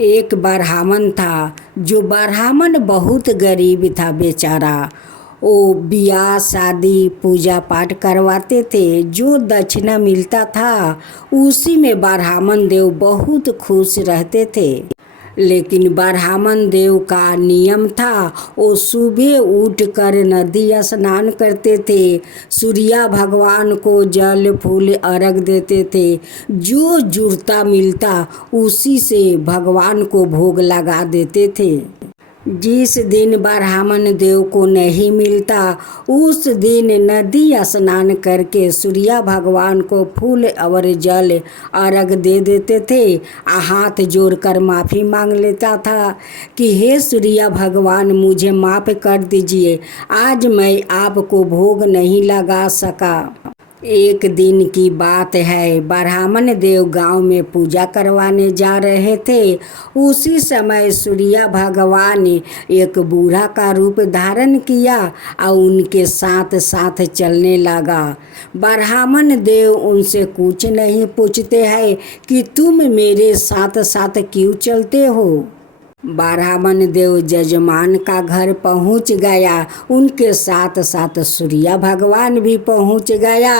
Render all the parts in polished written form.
एक ब्राह्मण था। जो ब्राह्मण बहुत गरीब था बेचारा। वो ब्याह शादी पूजा पाठ करवाते थे। जो दक्षिणा मिलता था उसी में ब्राह्मण देव बहुत खुश रहते थे। लेकिन ब्राह्मण देव का नियम था, वो सुबह उठकर नदी स्नान करते थे, सूर्य भगवान को जल फूल अर्घ देते थे। जो जुड़ता मिलता उसी से भगवान को भोग लगा देते थे। जिस दिन ब्राह्मण देव को नहीं मिलता उस दिन नदी स्नान करके सूर्य भगवान को फूल और जल अर्घ दे देते थे। हाथ जोड़कर माफ़ी मांग लेता था कि हे सूर्य भगवान, मुझे माफ़ कर दीजिए, आज मैं आपको भोग नहीं लगा सका। एक दिन की बात है, ब्राह्मण देव गांव में पूजा करवाने जा रहे थे। उसी समय सूर्य भगवान ने एक बूढ़ा का रूप धारण किया और उनके साथ साथ चलने लगा। ब्राह्मण देव उनसे कुछ नहीं पूछते हैं कि तुम मेरे साथ साथ क्यों चलते हो। ब्राह्मण देव जजमान का घर पहुंच गया। उनके साथ साथ सूर्य भगवान भी पहुंच गया।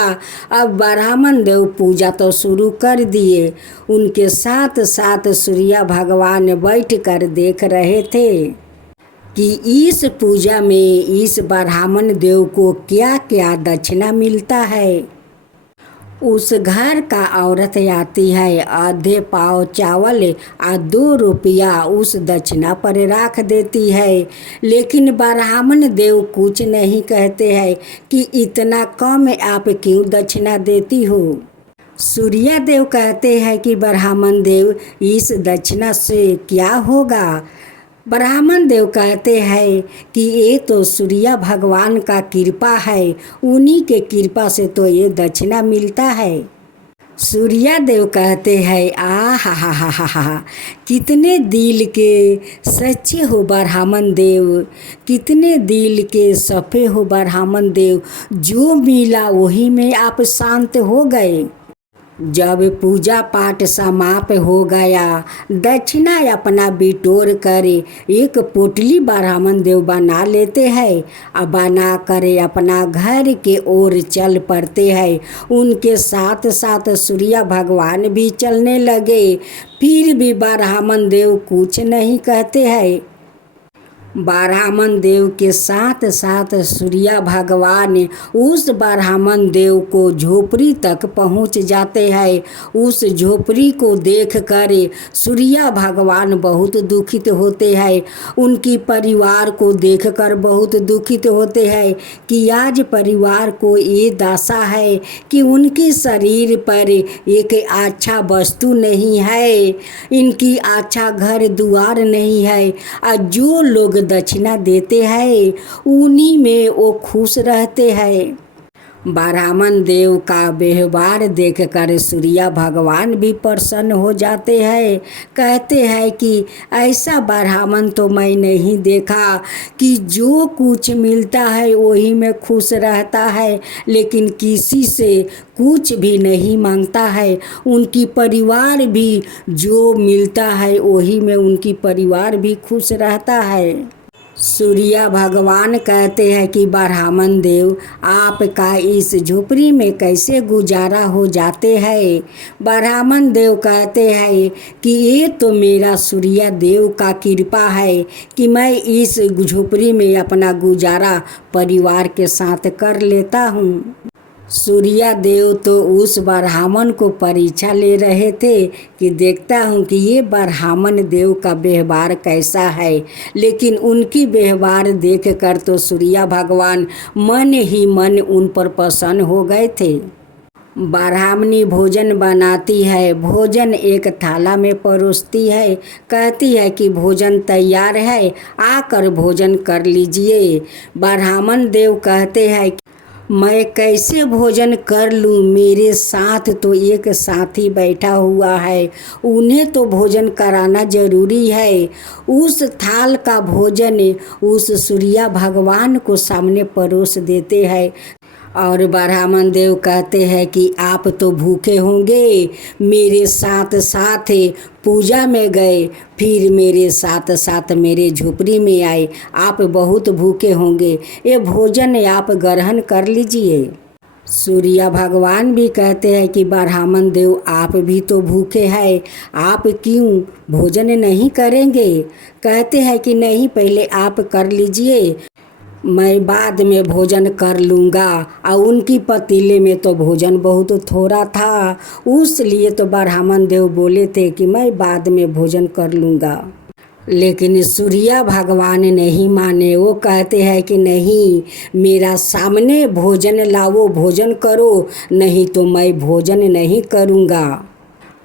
अब ब्राह्मण देव पूजा तो शुरू कर दिए। उनके साथ साथ सूर्य भगवान बैठ कर देख रहे थे कि इस पूजा में इस ब्राह्मण देव को क्या क्या दक्षिणा मिलता है। उस घर का औरत आती है, आधे पाव चावल और 2 रुपया उस दक्षिणा पर रख देती है। लेकिन ब्राह्मण देव कुछ नहीं कहते हैं कि इतना कम आप क्यों दक्षिणा देती हो। सूर्य देव कहते हैं कि ब्राह्मण देव, इस दक्षिणा से क्या होगा। ब्राह्मण देव कहते हैं कि ये तो सूर्य भगवान का कृपा है, उन्हीं के कृपा से तो ये दक्षिणा मिलता है। सूर्य देव कहते हैं, आ हा हा हा हा हा, कितने दिल के सच्चे हो ब्राह्मण देव, कितने दिल के सफे हो ब्राह्मण देव। जो मिला वही में आप शांत हो गए। जब पूजा पाठ समाप्त हो गया, दक्षिणा अपना बिटोर कर एक पोटली ब्राह्मण देव बना लेते हैं और बना कर अपना घर के ओर चल पड़ते हैं। उनके साथ साथ सूर्य भगवान भी चलने लगे। फिर भी ब्राह्मण देव कुछ नहीं कहते हैं। ब्राह्मण देव के साथ साथ सूर्य भगवान उस ब्राह्मण देव को झोपड़ी तक पहुंच जाते हैं। उस झोपड़ी को देखकर सूर्य भगवान बहुत दुखित होते हैं। उनकी परिवार को देखकर बहुत दुखित होते हैं कि आज परिवार को ये दशा है कि उनके शरीर पर एक अच्छा वस्तु नहीं है, इनकी अच्छा घर दुआर नहीं है। और जो लोग दक्षिणा देते हैं उन्हीं में वो खुश रहते हैं। ब्राह्मण देव का व्यवहार देखकर सूर्य भगवान भी प्रसन्न हो जाते हैं। कहते हैं कि ऐसा ब्राह्मण तो मैं नहीं देखा कि जो कुछ मिलता है वही में खुश रहता है, लेकिन किसी से कुछ भी नहीं मांगता है। उनकी परिवार भी जो मिलता है वही में उनकी परिवार भी खुश रहता है। सूर्य भगवान कहते हैं कि ब्राह्मण देव, आपका इस झोपड़ी में कैसे गुजारा हो जाते हैं। ब्राह्मण देव कहते हैं कि ये तो मेरा सूर्य देव का कृपा है कि मैं इस झोपड़ी में अपना गुजारा परिवार के साथ कर लेता हूँ। सूर्य देव तो उस ब्राह्मण को परीक्षा ले रहे थे कि देखता हूँ कि ये ब्राह्मण देव का व्यवहार कैसा है। लेकिन उनकी व्यवहार देखकर तो सूर्य भगवान मन ही मन उन पर प्रसन्न हो गए थे। ब्राह्मणी भोजन बनाती है, भोजन एक थाला में परोसती है, कहती है कि भोजन तैयार है, आकर भोजन कर लीजिए। ब्राह्मण देव कहते हैं, मैं कैसे भोजन कर लूँ, मेरे साथ तो एक साथी बैठा हुआ है, उन्हें तो भोजन कराना जरूरी है। उस थाल का भोजन उस सूर्य भगवान को सामने परोस देते हैं। और ब्राह्मण देव कहते हैं कि आप तो भूखे होंगे, मेरे साथ साथ पूजा में गए, फिर मेरे साथ साथ मेरे झोपड़ी में आए, आप बहुत भूखे होंगे, ये भोजन आप ग्रहण कर लीजिए। सूर्य भगवान भी कहते हैं कि ब्राह्मण देव आप भी तो भूखे हैं, आप क्यों भोजन नहीं करेंगे। कहते हैं कि नहीं, पहले आप कर लीजिए, मैं बाद में भोजन कर लूँगा। और उनकी पतीले में तो भोजन बहुत थोड़ा था, उसलिए तो ब्राह्मण देव बोले थे कि मैं बाद में भोजन कर लूँगा। लेकिन सूर्य भगवान नहीं माने, वो कहते हैं कि नहीं, मेरा सामने भोजन लाओ, भोजन करो, नहीं तो मैं भोजन नहीं करूँगा।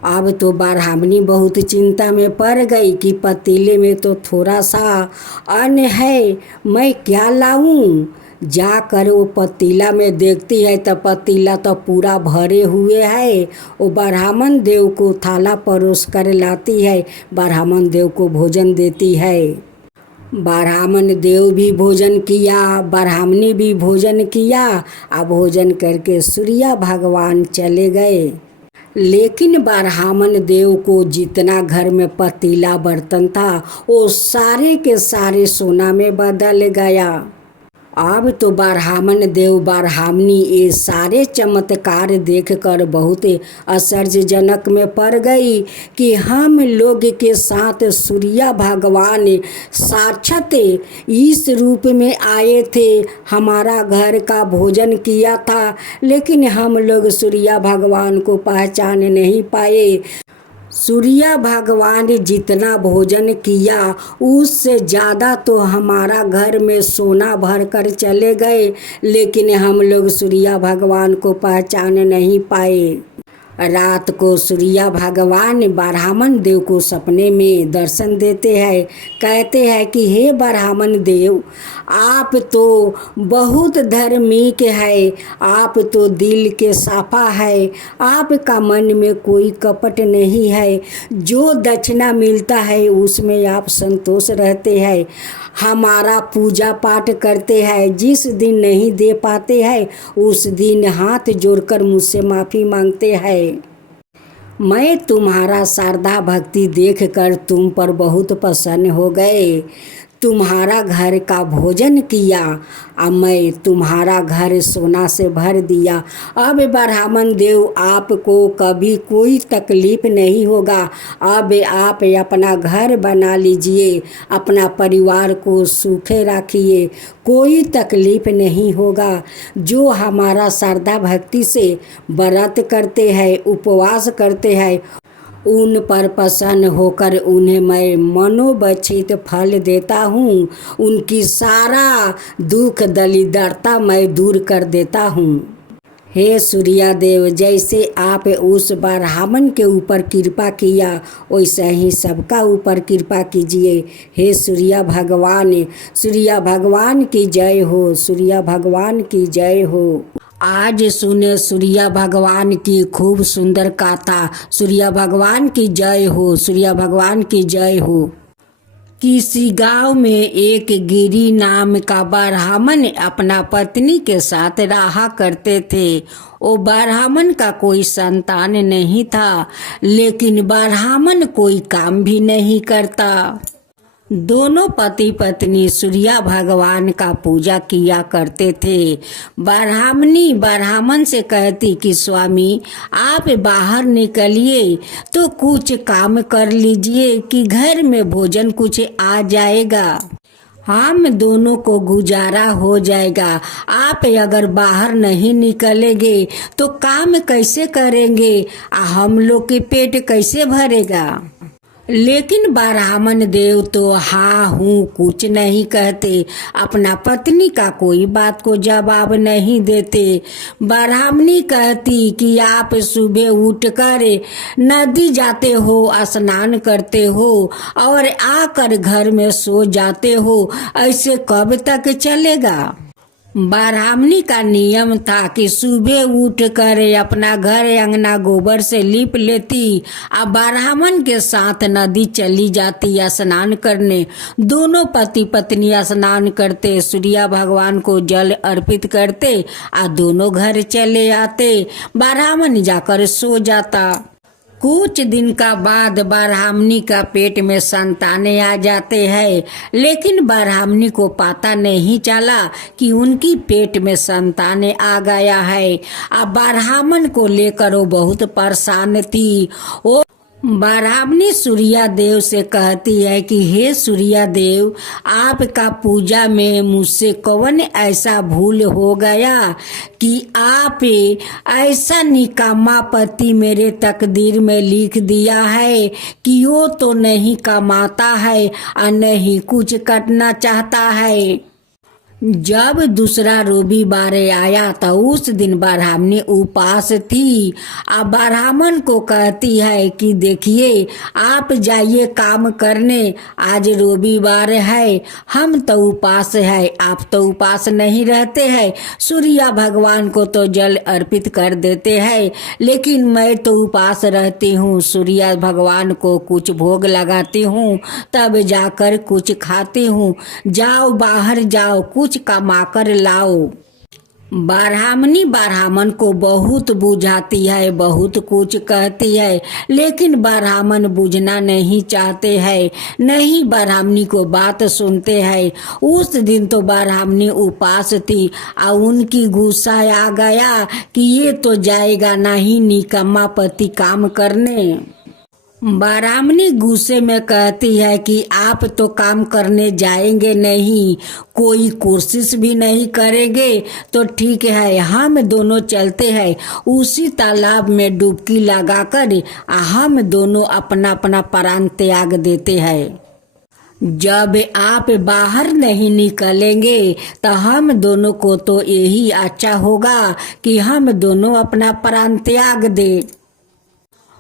अब तो ब्राह्मणी बहुत चिंता में पड़ गई कि पतीले में तो थोड़ा सा अन्न है, मैं क्या लाऊं। जाकर वो पतीला में देखती है तो पतीला तो पूरा भरे हुए है। वो ब्राह्मण देव को थाला परोस कर लाती है, ब्राह्मण देव को भोजन देती है। ब्राह्मण देव भी भोजन किया, ब्राह्मणी भी भोजन किया। अब भोजन करके सूर्य भगवान चले गए। लेकिन ब्राह्मण देव को जितना घर में पतीला बर्तन था वो सारे के सारे सोना में बदल गया। अब तो ब्राह्मण देव ब्राह्मणी ये सारे चमत्कार देखकर बहुत आश्चर्यजनक में पड़ गई कि हम लोग के साथ सूर्य भगवान साक्षात इस रूप में आए थे, हमारा घर का भोजन किया था, लेकिन हम लोग सूर्य भगवान को पहचान नहीं पाए। सूर्य भगवान जितना भोजन किया उससे ज़्यादा तो हमारा घर में सोना भर कर चले गए, लेकिन हम लोग सूर्य भगवान को पहचान नहीं पाए। रात को सूर्य भगवान ब्राह्मण देव को सपने में दर्शन देते हैं। कहते हैं कि हे ब्राह्मण देव, आप तो बहुत धार्मिक है, आप तो दिल के साफा है, आपका मन में कोई कपट नहीं है, जो दक्षिणा मिलता है उसमें आप संतोष रहते हैं, हमारा पूजा पाठ करते हैं, जिस दिन नहीं दे पाते हैं उस दिन हाथ जोड़कर मुझसे माफ़ी मांगते हैं। मैं तुम्हारा श्रद्धा भक्ति देखकर तुम पर बहुत प्रसन्न हो गए, तुम्हारा घर का भोजन किया, अब मैं तुम्हारा घर सोना से भर दिया। अब ब्राह्मण देव आपको कभी कोई तकलीफ़ नहीं होगा। अब आप अपना घर बना लीजिए, अपना परिवार को सूखे रखिए, कोई तकलीफ़ नहीं होगा। जो हमारा श्रद्धा भक्ति से व्रत करते हैं, उपवास करते हैं, उन पर प्रसन्न होकर उन्हें मैं मनोवांछित फल देता हूँ, उनकी सारा दुख दरिद्रता मैं दूर कर देता हूँ। हे सूर्य देव, जैसे आप उस ब्राह्मण के ऊपर कृपा किया वैसे ही सबका ऊपर कृपा कीजिए। हे सूर्य भगवान की जय हो, सूर्य भगवान की जय हो। आज सुने सूर्य भगवान की खूब सुंदर गाथा। सूर्य भगवान की जय हो, सूर्य भगवान की जय हो। किसी गांव में एक गिरी नाम का ब्राह्मण अपना पत्नी के साथ रहा करते थे। वो ब्राह्मण का कोई संतान नहीं था, लेकिन ब्राह्मण कोई काम भी नहीं करता। दोनों पति पत्नी सूर्य भगवान का पूजा किया करते थे। ब्राह्मणी ब्राह्मण से कहती कि स्वामी, आप बाहर निकलिए तो कुछ काम कर लीजिए कि घर में भोजन कुछ आ जाएगा, हम दोनों को गुजारा हो जाएगा। आप अगर बाहर नहीं निकलेंगे तो काम कैसे करेंगे, हम लोग के पेट कैसे भरेगा। लेकिन ब्राह्मण देव तो हाँ हूँ कुछ नहीं कहते, अपना पत्नी का कोई बात को जवाब नहीं देते। ब्राह्मणी कहती कि आप सुबह उठकर नदी जाते हो, स्नान करते हो और आकर घर में सो जाते हो, ऐसे कब तक चलेगा। ब्राह्मणी का नियम था कि सुबह उठ कर अपना घर अंगना गोबर से लीप लेती। अब ब्राह्मण के साथ नदी चली जाती स्नान करने। दोनों पति पत्नी स्नान करते, सूर्य भगवान को जल अर्पित करते और दोनों घर चले आते। ब्राह्मण जाकर सो जाता। कुछ दिन का बाद ब्राह्मणी का पेट में संतानें आ जाते हैं, लेकिन ब्राह्मणी को पता नहीं चला कि उनकी पेट में संतानें आ गया है। अब ब्राह्मण को लेकर वो बहुत परेशान थी। वो ब्राह्मणी सूर्य देव से कहती है कि हे सूर्य देव, आपका पूजा में मुझसे कौन ऐसा भूल हो गया कि आप ऐसा निकम्मा पति मेरे तकदीर में लिख दिया है कि वो तो नहीं कमाता है और नहीं कुछ करना चाहता है। जब दूसरा रविवार आया तो उस दिन ब्राह्मणी उपास थी। अब ब्राह्मण को कहती है कि देखिए, आप जाइए काम करने, आज रविवार है, हम तो उपास है, आप तो उपास नहीं रहते हैं। सूर्य भगवान को तो जल अर्पित कर देते हैं, लेकिन मैं तो उपास रहती हूँ। सूर्य भगवान को कुछ भोग लगाती हूँ, तब जाकर कुछ खाती हूँ। जाओ, बाहर जाओ, कुछ कमा कर लाओ। ब्राह्मणी ब्राह्मण को बहुत बुझाती है, बहुत कुछ कहती है, लेकिन ब्राह्मण बुझना नहीं चाहते हैं, नहीं ब्राह्मणी को बात सुनते हैं। उस दिन तो ब्राह्मणी उपास थी और उनकी गुस्सा आ गया कि ये तो जाएगा नहीं निकम्मा पति काम करने। ब्राह्मणी गुस्से में कहती है कि आप तो काम करने जाएंगे नहीं, कोई कोशिश भी नहीं करेंगे, तो ठीक है, हम दोनों चलते हैं उसी तालाब में डुबकी लगाकर हम दोनों अपना अपना प्राण त्याग देते हैं। जब आप बाहर नहीं निकलेंगे तो हम दोनों को तो यही अच्छा होगा कि हम दोनों अपना प्राण त्याग दें।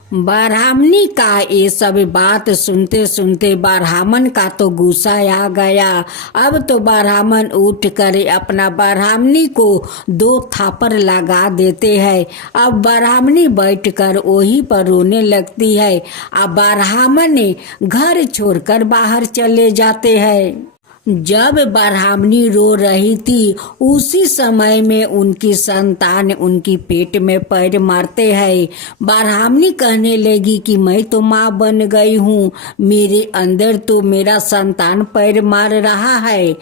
ब्राह्मणी का ये सब बात सुनते सुनते ब्राह्मण का तो गुस्सा आ गया। अब तो ब्राह्मण उठ कर अपना ब्राह्मणी को 2 थापड़ लगा देते हैं। अब ब्राह्मणी बैठकर वहीं पर रोने लगती है। अब ब्राह्मण घर छोड़कर बाहर चले जाते हैं। जब ब्राह्मणी रो रही थी, उसी समय में उनकी संतान उनकी पेट में पैर मारते हैं। ब्राह्मणी कहने लगी कि मैं तो माँ बन गई हूँ, मेरे अंदर तो मेरा संतान पैर मार रहा है।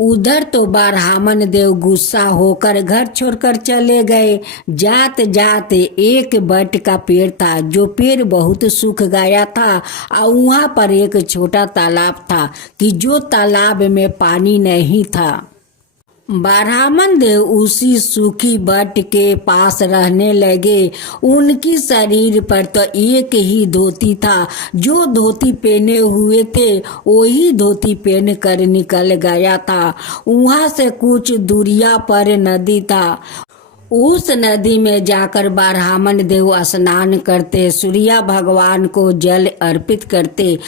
उधर तो ब्राह्मण देव गुस्सा होकर घर छोड़कर चले गए। जात जात एक बट का पेड़ था, जो पेड़ बहुत सूख गया था और वहाँ पर एक छोटा तालाब था कि जो तालाब में पानी नहीं था। ब्राह्मण देव उसी सूखी बट के पास रहने लगे। उनकी शरीर पर तो एक ही धोती था, जो धोती पहने हुए थे वही धोती पहन कर निकल गया था। वहाँ से कुछ दूरिया पर नदी था। उस नदी में जाकर ब्राह्मण देव स्नान करते, सूर्य भगवान को जल अर्पित करते।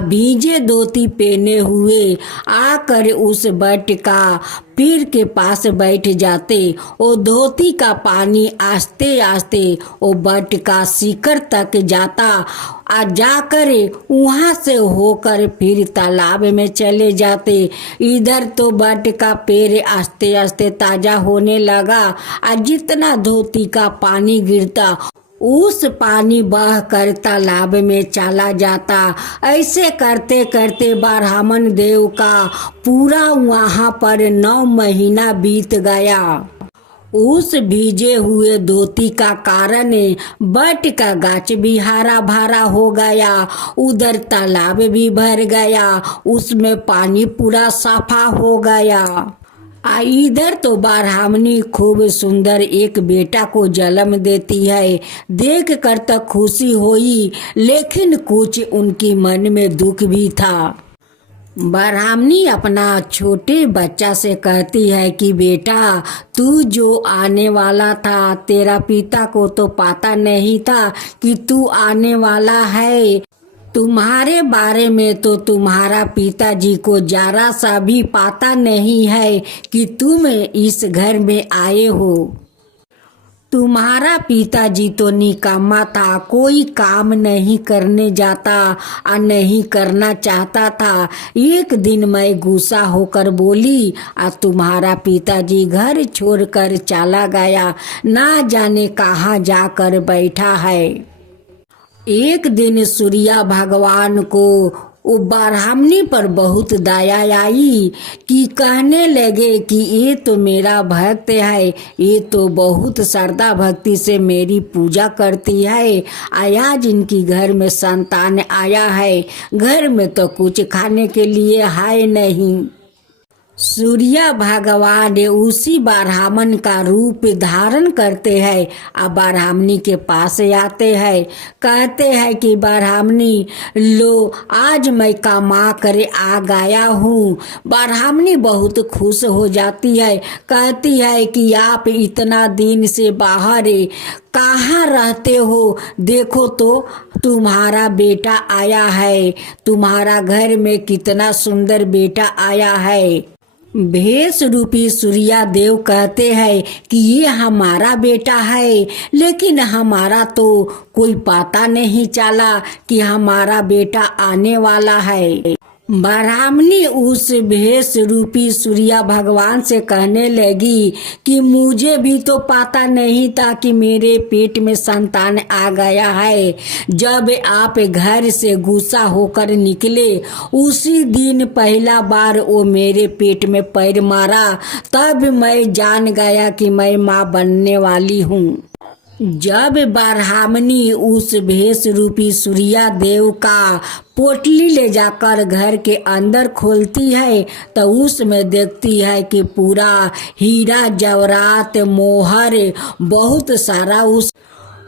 भीजे धोती पहने हुए आकर उस बट का पेड़ के पास बैठ जाते। वो धोती का पानी आस्ते आस्ते वो बट का शिखर तक जाता। जाकर वहाँ से होकर फिर तालाब में चले जाते। इधर तो बट का पेड़ आस्ते आस्ते ताजा होने लगा। जितना धोती का पानी गिरता, उस पानी बह कर तालाब में चला जाता। ऐसे करते करते ब्राह्मण देव का पूरा वहाँ पर 9 महीना बीत गया। उस भीजे हुए धोती का कारण बट का गाछ भी हरा भरा हो गया। उधर तालाब भी भर गया, उसमें पानी पूरा साफा हो गया। इधर तो ब्राह्मणी खूब सुंदर एक बेटा को जन्म देती है। देख कर तो खुशी हुई, लेकिन कुछ उनकी मन में दुख भी था। ब्राह्मणी अपना छोटे बच्चा से कहती है कि बेटा, तू जो आने वाला था, तेरा पिता को तो पता नहीं था कि तू आने वाला है। तुम्हारे बारे में तो तुम्हारा पिताजी को जरा सा भी पता नहीं है कि तुम इस घर में आए हो। तुम्हारा पिताजी तो निकम्मा था, कोई काम नहीं करने जाता और नहीं करना चाहता था। एक दिन मैं गुस्सा होकर बोली और तुम्हारा पिताजी घर छोड़कर चला गया, ना जाने कहाँ जाकर बैठा है। एक दिन सूर्य भगवान को वो ब्राह्मणी पर बहुत दया आई कि कहने लगे कि ये तो मेरा भक्त है, ये तो बहुत श्रद्धा भक्ति से मेरी पूजा करती है। आज इनकी घर में संतान आया है, घर में तो कुछ खाने के लिए है नहीं। सूर्य भगवान उसी ब्राह्मण का रूप धारण करते हैं और ब्राह्मणी के पास आते हैं, कहते हैं कि ब्राह्मणी लो, आज मैं कमा कर आ गया हूँ। ब्राह्मणी बहुत खुश हो जाती है, कहती है कि आप इतना दिन से बाहर कहाँ रहते हो, देखो तो तुम्हारा बेटा आया है, तुम्हारा घर में कितना सुंदर बेटा आया है। भेष रूपी सूर्य देव कहते हैं कि ये हमारा बेटा है, लेकिन हमारा तो कोई पता नहीं चला कि हमारा बेटा आने वाला है। ब्राह्मणी उस भेष रूपी सूर्य भगवान से कहने लगी कि मुझे भी तो पता नहीं था कि मेरे पेट में संतान आ गया है। जब आप घर से गुस्सा होकर निकले, उसी दिन पहला बार वो मेरे पेट में पैर मारा, तब मैं जान गया कि मैं माँ बनने वाली हूँ। जब ब्राह्मणी उस भेष रूपी सूर्य देव का पोटली ले जाकर घर के अंदर खोलती है तो उसमें देखती है कि पूरा हीरा जवाहरात मोहर बहुत सारा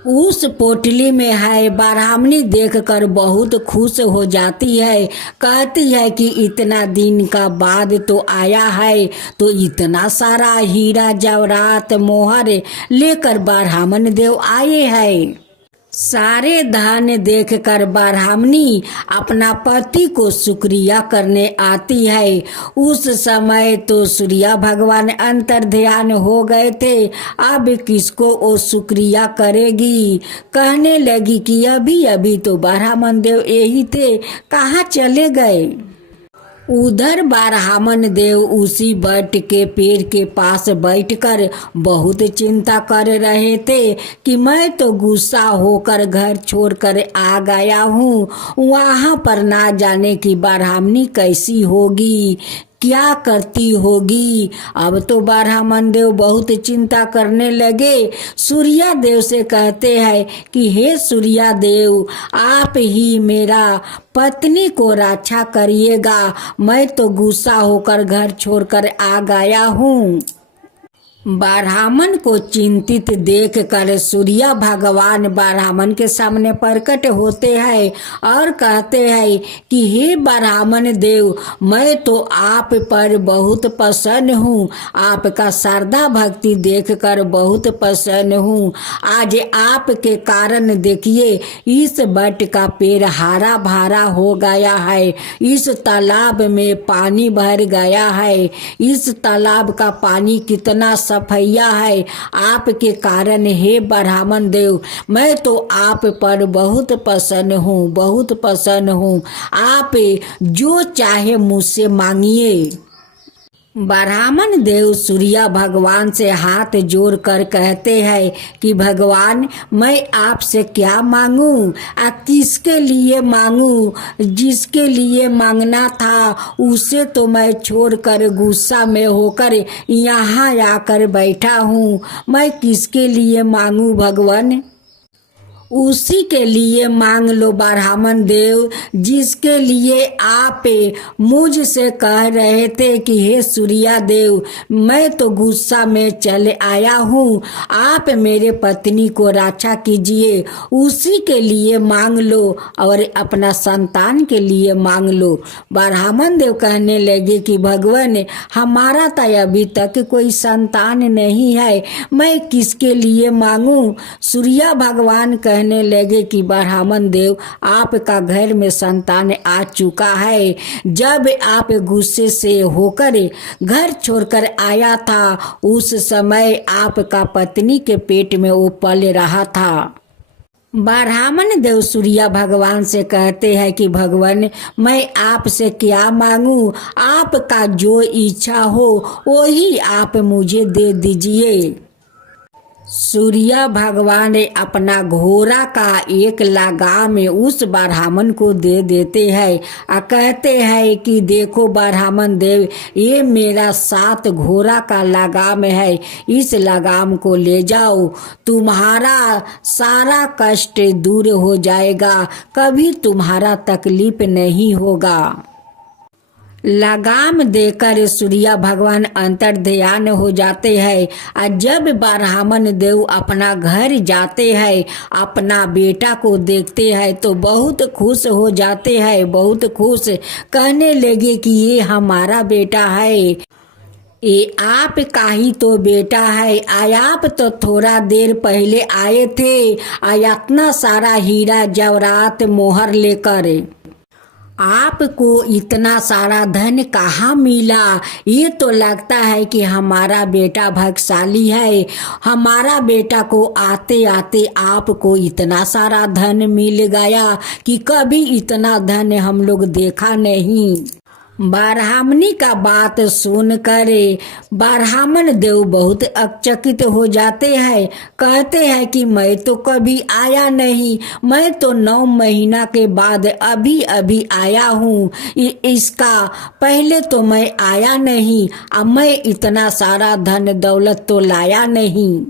उस पोटली में है। ब्राह्मणी देखकर बहुत खुश हो जाती है, कहती है कि इतना दिन का बाद तो आया है, तो इतना सारा हीरा जवाहरात मोहर लेकर ब्राह्मण देव आए हैं। सारे धन देखकर ब्राह्मणी अपना पति को शुक्रिया करने आती है। उस समय तो सूर्य भगवान अंतर ध्यान हो गए थे, अब किसको वो शुक्रिया करेगी। कहने लगी कि अभी अभी तो ब्राह्मण देव यही थे, कहाँ चले गए। उधर ब्राह्मण देव उसी बट के पेड़ के पास बैठकर बहुत चिंता कर रहे थे कि मैं तो गुस्सा होकर घर छोड़कर आ गया हूँ, वहाँ पर ना जाने की ब्राह्मणी कैसी होगी, क्या करती होगी। अब तो ब्राह्मण देव बहुत चिंता करने लगे। सूर्य देव से कहते हैं कि हे सूर्य देव, आप ही मेरा पत्नी को रक्षा करिएगा, मैं तो गुस्सा होकर घर छोड़कर आ गया हूँ। ब्राह्मण को चिंतित देखकर सूर्य भगवान ब्राह्मण के सामने प्रकट होते हैं और कहते हैं कि हे ब्राह्मण देव, मैं तो आप पर बहुत प्रसन्न हूँ, आपका श्रद्धा भक्ति देखकर बहुत प्रसन्न हूँ। आज आपके कारण देखिए इस बट का पेड़ हरा भरा हो गया है, इस तालाब में पानी भर गया है, इस तालाब का पानी कितना सफैया है, आपके कारण हे ब्राह्मण देव, मैं तो आप पर बहुत प्रसन्न हूँ, बहुत प्रसन्न हूँ। आप जो चाहे मुझसे मांगिए। ब्राह्मण देव सूर्य भगवान से हाथ जोड़कर कहते हैं कि भगवान, मैं आपसे क्या मांगूं, किसके लिए मांगूं, जिसके लिए मांगना था उसे तो मैं छोड़कर गुस्सा में होकर यहाँ आकर बैठा हूँ। मैं किसके लिए मांगूं भगवान? उसी के लिए मांग लो ब्राह्मण देव, जिसके लिए आप मुझसे कह रहे थे कि हे सूर्य देव, मैं तो गुस्सा में चले आया हूँ, आप मेरे पत्नी को रक्षा कीजिए। उसी के लिए मांग लो और अपना संतान के लिए मांग लो। ब्राह्मण देव कहने लगे कि भगवान, हमारा तो अभी तक कोई संतान नहीं है, मैं किसके लिए मांगूं? सूर्य भगवान कहने लगे कि ब्राह्मण देव, आपका घर में संतान आ चुका है। जब आप गुस्से से होकर घर छोड़कर आया था, उस समय आपका पत्नी के पेट में वो पल रहा था। ब्राह्मण देव सूर्य भगवान से कहते हैं कि भगवान, मैं आपसे क्या मांगूं? आपका जो इच्छा हो वही आप मुझे दे दीजिए। सूर्य भगवान अपना घोड़ा का एक लगाम उस ब्राह्मण को दे देते हैं और कहते हैं कि देखो ब्राह्मण देव, ये मेरा 7 घोड़ा का लगाम है, इस लगाम को ले जाओ, तुम्हारा सारा कष्ट दूर हो जाएगा, कभी तुम्हारा तकलीफ नहीं होगा। लगाम देकर सूर्य भगवान अंतर ध्यान हो जाते हैं और जब ब्राह्मण देव अपना घर जाते हैं, अपना बेटा को देखते हैं तो बहुत खुश हो जाते हैं, बहुत खुश। कहने लगे कि ये हमारा बेटा है, ये आपका ही तो बेटा है। आप तो थोड़ा देर पहले आए थे और इतना सारा हीरा जवाहरात मोहर लेकर, आपको इतना सारा धन कहाँ मिला? ये तो लगता है कि हमारा बेटा भाग्यशाली है, हमारा बेटा को आते आते आपको इतना सारा धन मिल गया कि कभी इतना धन हम लोग देखा नहीं। ब्राह्मणी का बात सुनकर ब्राह्मण देव बहुत आश्चर्यचकित हो जाते हैं। कहते हैं कि मैं तो कभी आया नहीं, मैं तो 9 महीना के बाद अभी अभी आया हूँ, इसका पहले तो मैं आया नहीं और मैं इतना सारा धन दौलत तो लाया नहीं।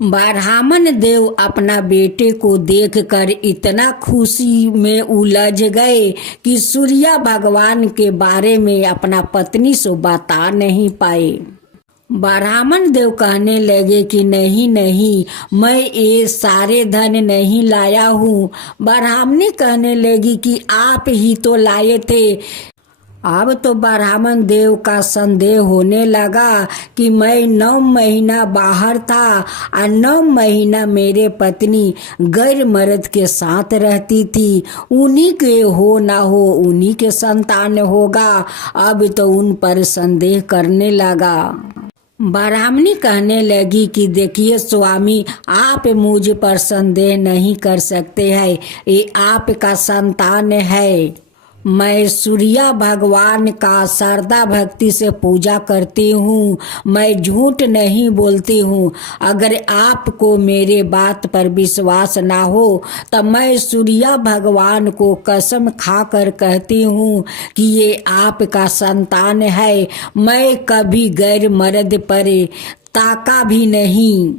ब्राह्मण देव अपना बेटे को देखकर इतना खुशी में उलझ गए कि सूर्य भगवान के बारे में अपना पत्नी से बता नहीं पाए। ब्राह्मण देव कहने लगे कि नहीं नहीं, मैं ये सारे धन नहीं लाया हूँ। ब्राह्मणी कहने लगी कि आप ही तो लाए थे। अब तो ब्राह्मण देव का संदेह होने लगा कि मैं 9 महीना बाहर था और 9 महीना मेरे पत्नी गैर मर्द के साथ रहती थी, उन्हीं के हो ना हो उन्हीं के संतान होगा। अब तो उन पर संदेह करने लगा। ब्राह्मणी कहने लगी कि देखिए स्वामी, आप मुझ पर संदेह नहीं कर सकते हैं, ये आपका संतान है। मैं सूर्य भगवान का श्रद्धा भक्ति से पूजा करती हूँ, मैं झूठ नहीं बोलती हूँ। अगर आपको मेरे बात पर विश्वास ना हो तो मैं सूर्य भगवान को कसम खाकर कहती हूँ कि ये आपका संतान है। मैं कभी गैर मर्द पर ताका भी नहीं।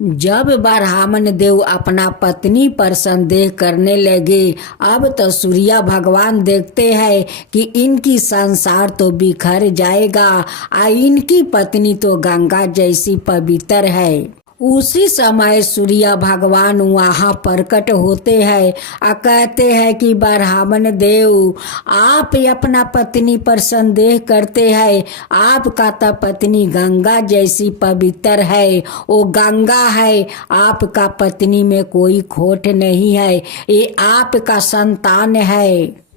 जब ब्राह्मण देव अपना पत्नी पर संदेह करने लगे, अब तो सूर्य भगवान देखते हैं कि इनकी संसार तो बिखर जाएगा और इनकी पत्नी तो गंगा जैसी पवित्र है। उसी समय सूर्य भगवान वहाँ प्रकट होते हैं और कहते हैं कि ब्राह्मण देव, आप अपना पत्नी पर संदेह करते हैं, आपका तो पत्नी गंगा जैसी पवित्र है, वो गंगा है, आपका पत्नी में कोई खोट नहीं है, ये आपका संतान है।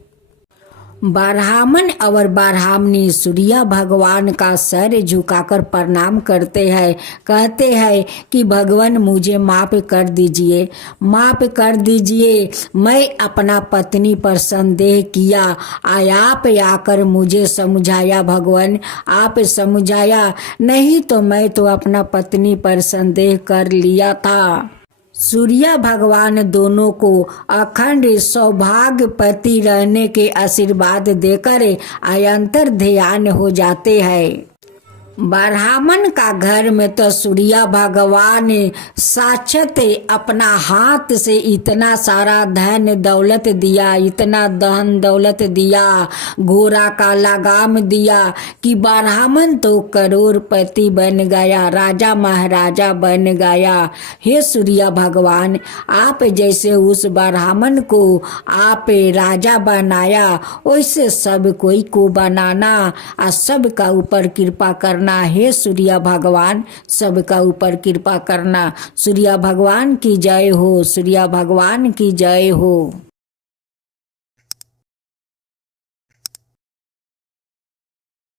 ब्राह्मण और ब्राह्मणी सूर्य भगवान का सर झुकाकर प्रणाम करते हैं, कहते हैं कि भगवान मुझे माफ़ कर दीजिए, माफ़ कर दीजिए। मैं अपना पत्नी पर संदेह किया, आप आकर मुझे समझाया भगवान, आप समझाया, नहीं तो मैं तो अपना पत्नी पर संदेह कर लिया था। सूर्य भगवान दोनों को अखंड सौभाग्यवती रहने के आशीर्वाद देकर अंतर ध्यान हो जाते हैं। ब्राह्मण का घर में तो सूर्य भगवान साक्षात अपना हाथ से इतना सारा धन दौलत दिया, इतना धन दौलत दिया, घोड़ा का लगाम दिया कि ब्राह्मण तो करोड़पति बन गया, राजा महाराजा बन गया। हे सूर्य भगवान, आप जैसे उस ब्राह्मण को आप राजा बनाया, वैसे सब कोई को बनाना और सबका ऊपर कृपा करना करना। हे सूर्य भगवान सबका ऊपर कृपा करना। सूर्य भगवान की जय हो, सूर्य भगवान की जय हो।